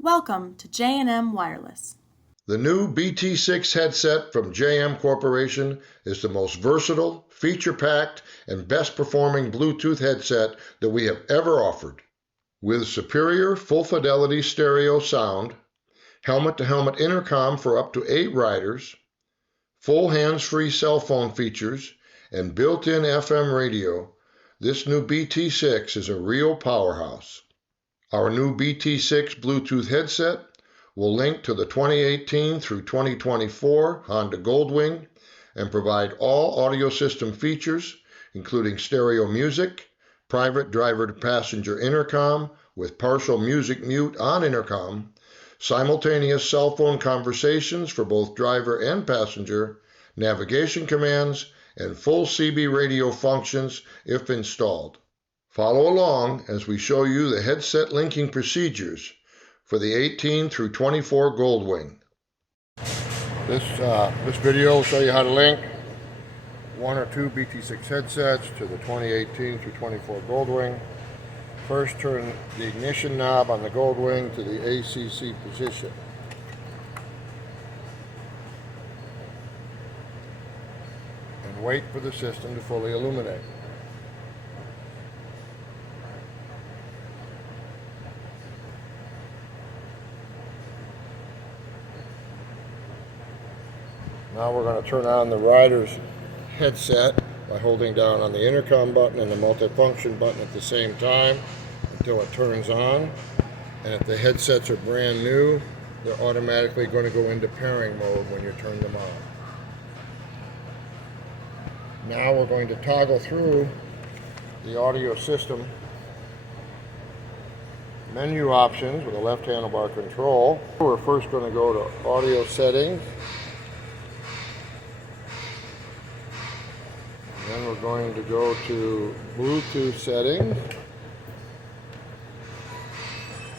Welcome to J&M Wireless. The new BT6 headset from JM Corporation is the most versatile, feature-packed, and best-performing Bluetooth headset that we have ever offered. With superior full-fidelity stereo sound, helmet-to-helmet intercom for up to 8 riders, full hands-free cell phone features, and built-in FM radio, this new BT6 is a real powerhouse. Our new BT6 Bluetooth headset will link to the 2018 through 2024 Honda Goldwing and provide all audio system features, including stereo music, private driver-to-passenger intercom with partial music mute on intercom, simultaneous cell phone conversations for both driver and passenger, navigation commands, and full CB radio functions if installed. Follow along as we show you the headset linking procedures for the 18 through 24 Goldwing. This video will show you how to link one or two BT6 headsets to the 2018 through 24 Goldwing. First, turn the ignition knob on the Goldwing to the ACC position. And wait for the system to fully illuminate. Now we're going to turn on the rider's headset by holding down on the intercom button and the multifunction button at the same time until it turns on. And if the headsets are brand new, they're automatically going to go into pairing mode when you turn them on. Now we're going to toggle through the audio system menu options with a left handlebar control. We're first going to go to audio settings. Then we're going to go to Bluetooth settings.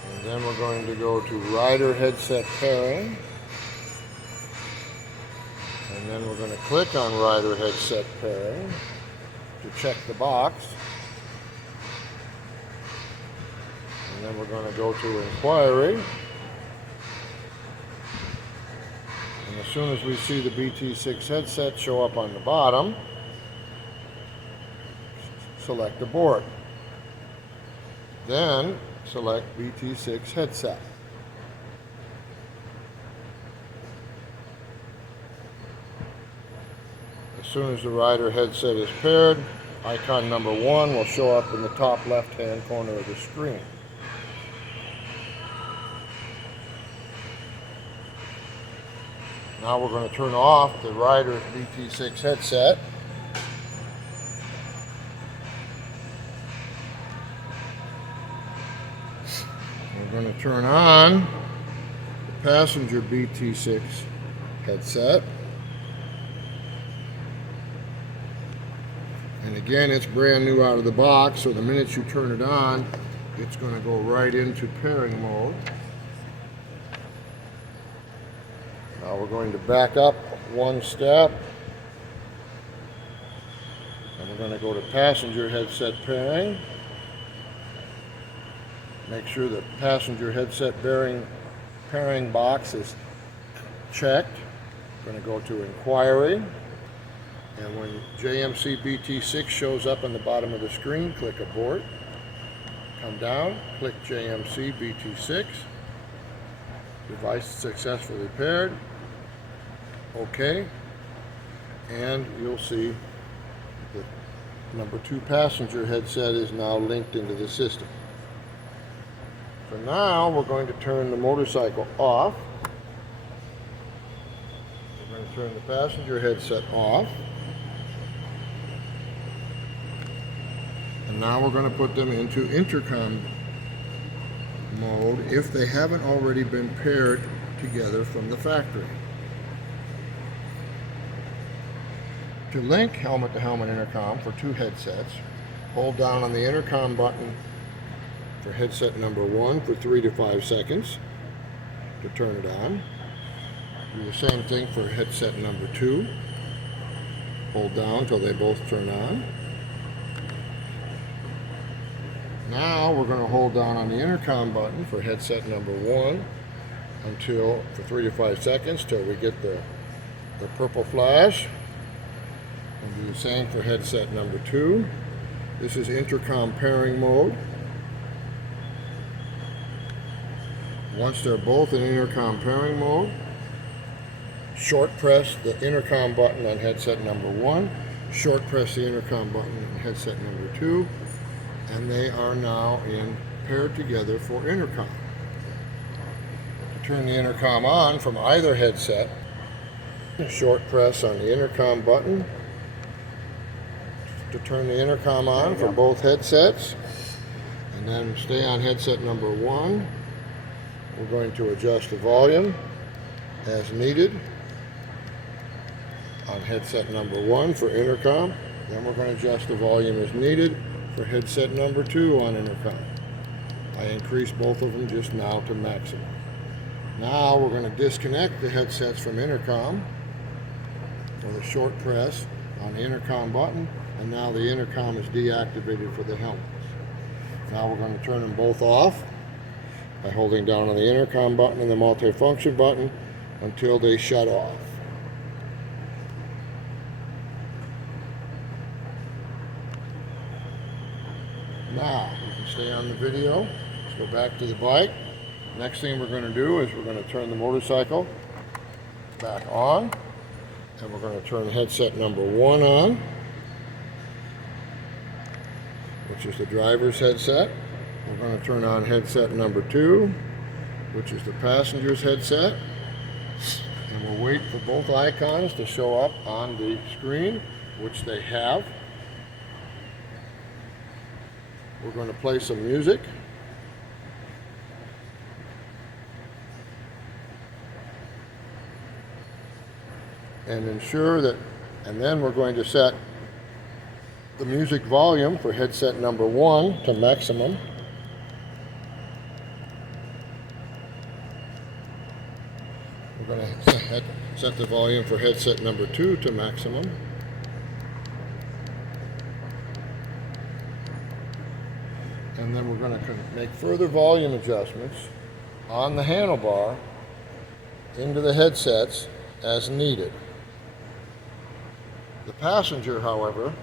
And then we're going to go to rider headset pairing. And then we're going to click on rider headset pairing to check the box. And then we're going to go to inquiry. And as soon as we see the BT6 headset show up on the bottom, select abort. Then select BT6 headset. As soon as the rider headset is paired, icon number 1 will show up in the top left-hand corner of the screen. Now we're going to turn off the rider's BT6 headset. We're going to turn on the passenger BT6 headset. And again, it's brand new out of the box, so the minute you turn it on, it's going to go right into pairing mode. Now we're going to back up one step. And we're going to go to passenger headset pairing. Make sure the passenger headset pairing box is checked. We're going to go to inquiry. And when JMC BT6 shows up on the bottom of the screen, click abort. Come down, click JMC BT6. Device successfully paired. OK. And you'll see the number 2 passenger headset is now linked into the system. For now, we're going to turn the motorcycle off. We're going to turn the passenger headset off. And now we're going to put them into intercom mode if they haven't already been paired together from the factory. To link helmet-to-helmet intercom for 2 headsets, hold down on the intercom button for headset number 1 for 3 to 5 seconds to turn it on. Do the same thing for headset number 2. Hold down until they both turn on. Now we're going to hold down on the intercom button for headset number 1 for 3 to 5 seconds till we get the purple flash. We'll do the same for headset number 2. This is intercom pairing mode. Once they're both in intercom pairing mode, short press the intercom button on headset number 1, short press the intercom button on headset number 2, and they are now paired together for intercom. To turn the intercom on from either headset, short press on the intercom button to turn the intercom on for both headsets, and then stay on headset number 1. We're going to adjust the volume as needed on headset number 1 for intercom. Then we're going to adjust the volume as needed for headset number 2 on intercom. I increased both of them just now to maximum. Now we're going to disconnect the headsets from intercom with a short press on the intercom button, and now the intercom is deactivated for the helmets. Now we're going to turn them both off by holding down on the intercom button and the multifunction button until they shut off. Now, you can stay on the video. Let's go back to the bike. Next thing we're going to do is we're going to turn the motorcycle back on, and we're going to turn headset number 1 on, which is the driver's headset. We're going to turn on headset number 2, which is the passenger's headset, and we'll wait for both icons to show up on the screen, which they have. We're going to play some music. And ensure that, and then we're going to set the music volume for headset number 1 to maximum. We're going to set the volume for headset number 2 to maximum. And then we're going to make further volume adjustments on the handlebar into the headsets as needed. The passenger, however,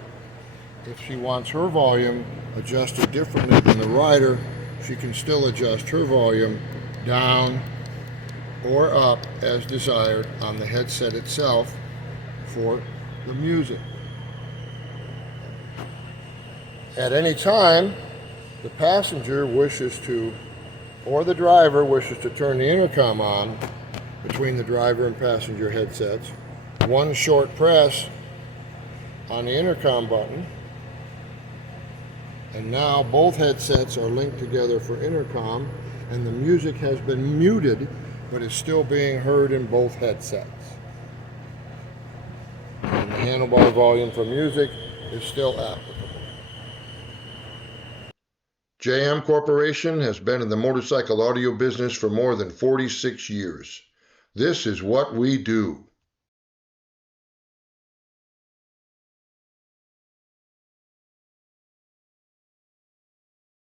if she wants her volume adjusted differently than the rider, she can still adjust her volume down or up as desired on the headset itself for the music. At any time, the passenger wishes to, or the driver wishes to turn the intercom on between the driver and passenger headsets, one short press on the intercom button, and now both headsets are linked together for intercom, and the music has been muted but is still being heard in both headsets. And the handlebar volume for music is still applicable. JM Corporation has been in the motorcycle audio business for more than 46 years. This is what we do.